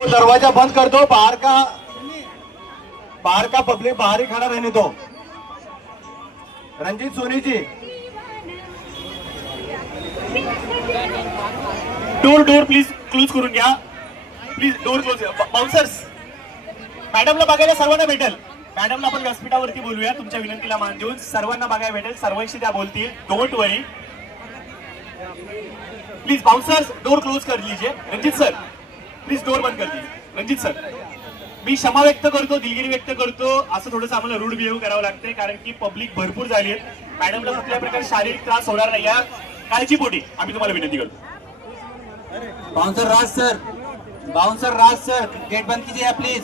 दरवाजा बंद कर दो, बाहर का पब्लिक बाहर ही खड़ा रहने दो। Ranjeet Soni ji, door please close करून घ्या, प्लीज डोर क्लोज। बाउन्सर्स, मॅडमला बघायला सर्वांना भेटेल, मॅडमला आपण व्यासपीठावरती बोलूया, तुमच्या विनंतीला मान देऊन सर्वांना बघायला भेटेल, सर्वांशी त्या बोलतील, don't worry please. Bouncers door close कर लीजिए। रंजीत सर प्लीज डोर बंद कर दीजिए। रंजीत सर, मी क्षमा व्यक्त करतो, दिलगिरी व्यक्त करतो, असं थोडंसं आम्हाला रूड बिहेव करावं लागतंय कारण की पब्लिक भरपूर झाली आहे, मॅडमला कुठल्या प्रकारे शारीरिक त्रास होणार नाही या काळजीपोटी आम्ही तुम्हाला विनंती करतो। बाउंसर राज सर गेट बंद कीजिए प्लीज।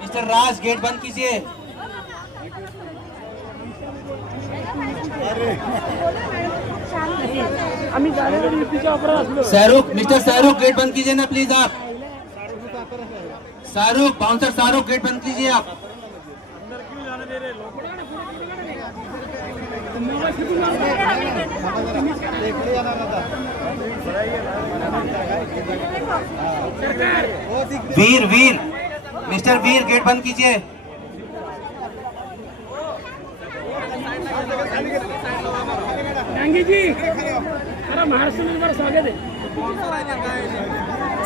मिस्टर राज गेट बंद कीजिए। शाहरुख, मिस्टर शाहरुख गेट बंद कीजिए ना प्लीज आप। शाहरुख, बाउंसर शाहरुख गेट बंद कीजिए आप। वीर मिस्टर वीर गेट बंद कीजिए।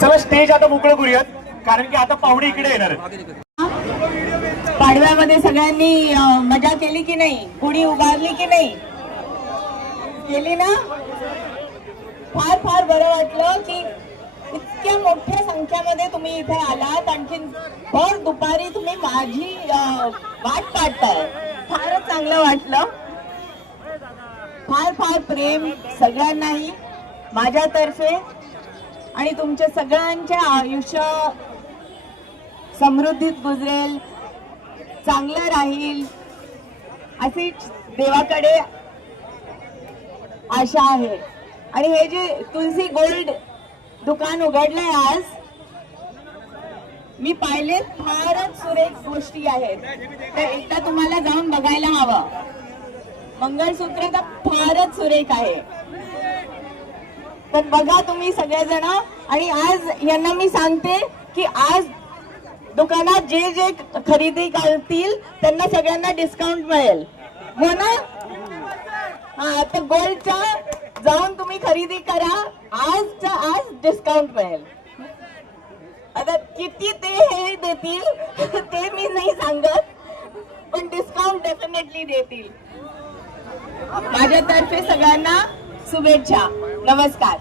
चला स्टेज आता मोकळं करूयात कारण की आता पाहुणे इकडे येणार आहेत। पाडव्यामध्ये सगळ्यांनी मजा केली की नाही? गुढी उभारली की नाही? केली ना? फार बरं वाटलं की इतक्या मोठ्या संख्येमध्ये तुम्ही इथे आलात, आणखीन भर दुपारी तुम्ही माझी वाट पाहताय, फारच चांगलं वाटलं। फार प्रेम सगळ्यांनाही माझ्यातर्फे, आणि तुमच्या सगळ्यांचे आयुष्य समृद्धीत गुजरेल, चांगलं राहील अशीच देवाकडे आशा आहे। आणि हे जे तुलसी गोल्ड दुकान उघडलंय आज, मी पाहिले, फारच सुरेख गोष्टी आहेत, तर एकदा तुम्हाला जाऊन बघायला हवं। मंगळसूत्र तर फारच सुरेख आहे, तर बघा तुम्ही सगळेजण। आणि आज यांना मी सांगते की आज दुकानात जे जे खरेदी करतील त्यांना सगळ्यांना डिस्काउंट मिळेल, हो ना? हा, तर गोल्डच्या जाऊन तुम्ही खरेदी करा, आज डिस्काउंट मिळेल। आता किती ते हे देतील ते मी नाही सांगत, पण डिस्काउंट डेफिनेटली देतील। माझ्यातर्फे सगळ्यांना शुभेच्छा, नमस्कार।